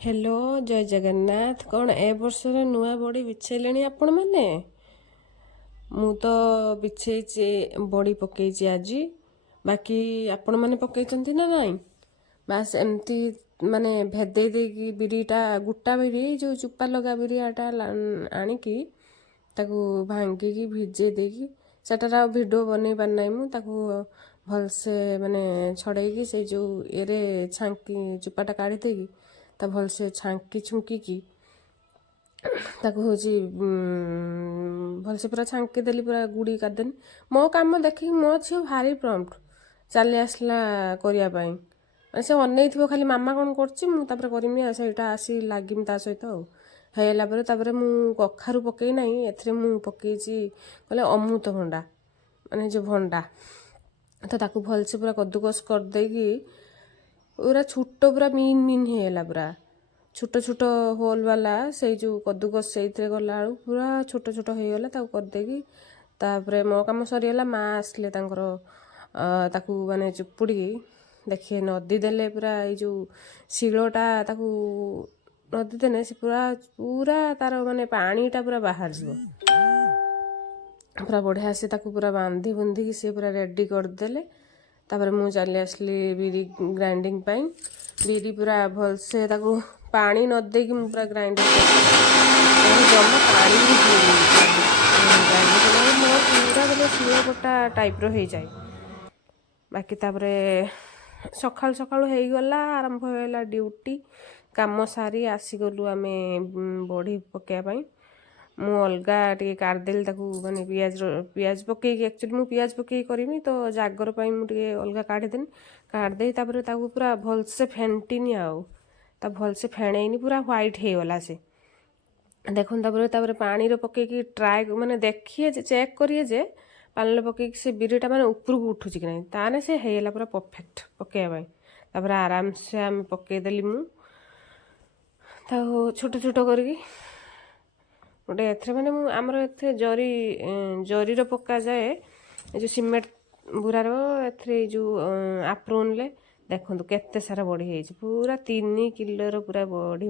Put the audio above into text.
Hello जय जगन्नाथ। कौन ए वर्षर नुआ बड़ी बिछेले आपण मैंने? मु तो बिछेची बड़ी पकईची आज। बाकी आपण मैंने पकईचंती ना नाई? बास एमती माने भेदे देकी बिरीटा गुट्टा बिरी जो चुप्पा लगा बिरीटा आनिकी ताकू भांगिकी भिजे देकी सेटार भिडियो बनै पार नाई मु ताकू भलसे माने छड़ेकी से जो एरे छांकी चुप्पाटा काढ़ी देकी ता भलसे छांकी छुंकी ताकू होची भलसे पूरा छांकी देली पूरा गुड़ी करदेनी। मो काम देखिकी मो झील भारी प्रम्प्ट चली आसला करिया पाई से अनैथिबो खाली मामा कौन करछि मु तापर करमी सेटा आसी लागिम ता सहित हेला परे तापर मु कखारु पकई नाही एथरे मु पकईची कहले अमृतभंडा माने जो भंडा तो ताकू भलसे पूरा कद्दूकस कर देकी पूरा छोटो पूरा मीन मीन हेला पूरा छोटो छोटो होल वाला से जो कद्दूकस से गला पूरा छोटो छोटो हो गला ताकू कर देकी तापर मो काम सरीगला माँ आसले तांकर ताकू माने चुपुड़ी देखिए नदी देले पूरा ये जो शिलोटा ताकू नदी देने से पूरा पूरा तार माने पानीटा पूरा बाहर जीव पूरा बढ़िया से ताकू पूरा बांधी बुंधी की सी पूरा रेडी करदेले। तापर मु चली आसली बिरी ग्राइंडिंग पाई बिरी पूरा भलसे ताकू पानी न देकी मु पूरा ग्राइंडिंग जमा पानी पूरा बोले शिल पट्टा टाइप रो हो जाए। बाकी तापरे सकाल सकाल हो गला आरंभ होगा ड्यूटी काम सारी आसीगलु आमे बड़ी पकाइबाई मु अलगा टे कारदेली ताकू माने पियाज पकईकी एक्चुअली मु पियाज पकई करमी तो जागर पाई मु टे अलगा काढ़ीदेनी काढ़दे तापर ताकू पूरा भलसे फेंटीनी आउ ता भलसे फेणैनी पूरा व्हाइट हो गला से देखुन तापर पानी रो पकईकी ट्राए माने देखिए चेक करिए जे पानी पकईकी से बिरीटा माने ऊपर को उठुची कि नहीं ताने से हेला पूरा परफेक्ट पकईबा तापर आराम से आम पकईदेली मु ताको छोट छोट करके गोटे एथरे माने मु आमर एथे जरी रो पक्का जाए जो सीमेंट बुरार एथरे जो आप्रोन ले देखो केते सारा बड़ी पूरा 3 किलो पूरा बड़ी